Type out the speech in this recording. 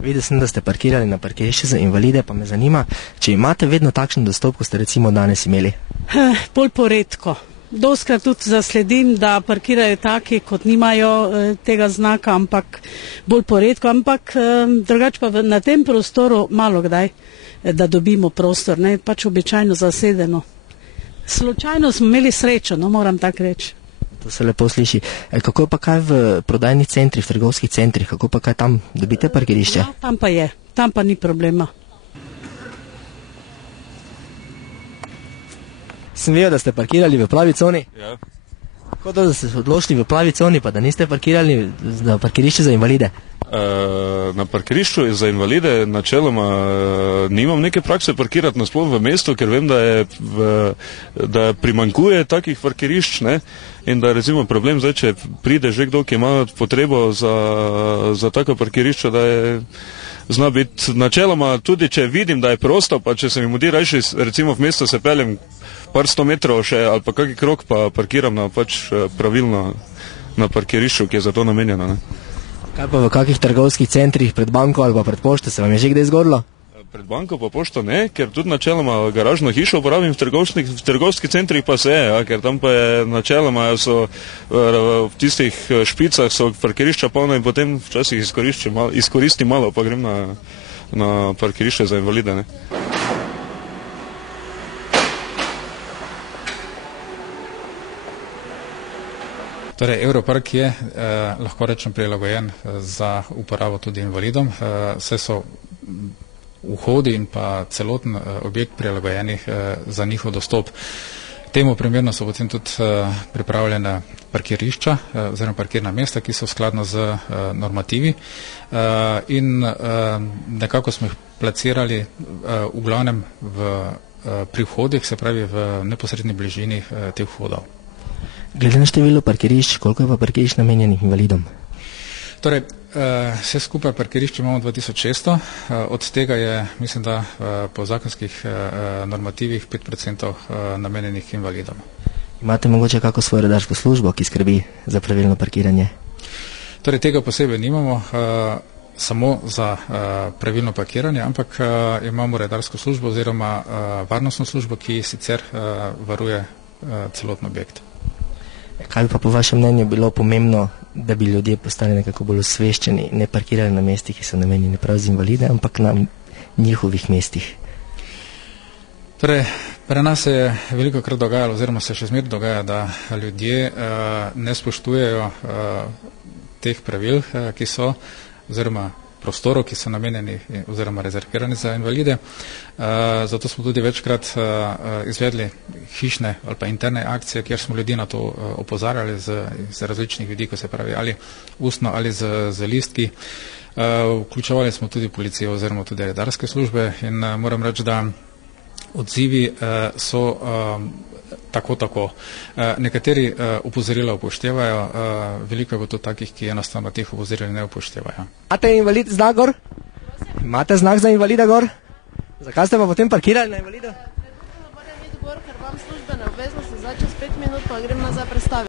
Videl sem, da ste parkirali na parkirišče za invalide, pa me zanima, če imate vedno takšen dostop, kot ste recimo danes imeli? Bolj poredko. Doskrat tudi zasledim, da parkirajo taki, kot nimajo tega znaka, ampak bolj poredko. Ampak drugače pa na tem prostoru malo kdaj, da dobimo prostor, ne, pač običajno zasedeno. Slučajno smo imeli srečo, no, moram tako reči. To se lepo sliši. Kako pa kaj v prodajnih centrih, v trgovskih centrih, kako pa kaj tam dobite parkirišče? Ja, tam pa je, tam pa ni problema. Sem vedel, da ste parkirali v plavi coni. Ja. Kako to, da ste odločili v plavi coni, pa da niste parkirali na parkirišče za invalide? Na parkirišču za invalide načeloma nimam neke prakse parkirati nasploh v mestu, ker vem, da primanjkuje takih parkirišč, ne? In da recimo problem zdaj, če pride že kdo, ki ima potrebo za tako parkirišče, da je zna biti načeloma, tudi če vidim, da je prosto, pa če se mi mudi rajši, recimo v mesto se peljem par 100 metrov še ali pa kaki krok, pa parkiram na pač pravilno na parkirišču, ki je za to namenjeno, ne? Kaj pa v kakih trgovskih centrih, pred banko ali pa pred pošto, se vam je že kdaj zgodilo? Pred banko pa pošto ne, ker tudi načeloma garažno hišo uporabim v trgovskih centrih pa se je, ker tam pa je načeloma so v tistih špicah so parkirišča polna in potem včasih izkoristim malo, pa grem na parkirišče za invalide, ne. Torej, Europark je, lahko rečem, prilagojen za uporabo tudi invalidom. Vse so vhodi in pa celoten objekt prilagojenih za njihov dostop. Temu primerno so potem tudi pripravljene parkirišča oziroma parkirna mesta, ki so skladno z normativi in nekako smo jih placirali v glavnem pri vhodih, se pravi v neposredni bližini teh vhodov. Glede na število parkirišč, koliko je pa parkirišč namenjenih invalidom? Torej, vse skupaj parkirišč imamo 2600, od tega je, mislim, da po zakonskih normativih 5% namenjenih invalidom. Imate mogoče kako svojo redarsko službo, ki skrbi za pravilno parkiranje? Torej, tega posebej nimamo, samo za pravilno parkiranje, ampak imamo redarsko službo oziroma varnostno službo, ki sicer varuje celotno objekt. Kaj bi pa po vašem mnenju bilo pomembno, da bi ljudje postali nekako bolj osveščeni, ne parkirali na mestih, ki so namenjeni prav za invalide, ampak na njihovih mestih? Torej, pri nas se je veliko krat dogajalo, oziroma se še zmeraj dogaja, da ljudje ne spoštujejo teh pravil, ki so, oziroma prostorov, ki so namenjeni oziroma rezervirani za invalide. Zato smo tudi večkrat izvedli hišne ali pa interne akcije, kjer smo ljudi na to opozarjali z različnih vidikov, se pravi ali ustno ali z listki. Vključevali smo tudi policijo oziroma tudi redarske službe in moram reči, da odzivi so tako. Nekateri opozorila upoštevajo, veliko je tudi takih, ki enostavno teh opozoril ne upoštevajo. Imate invalid znak gor? Imate znak za invalida gor? Zakaj ste pa potem parkirali na invalida? Moram iti gor, ker imam službene obveznosti, zdaj čez 5 minut pa grem nazaj predstaviti.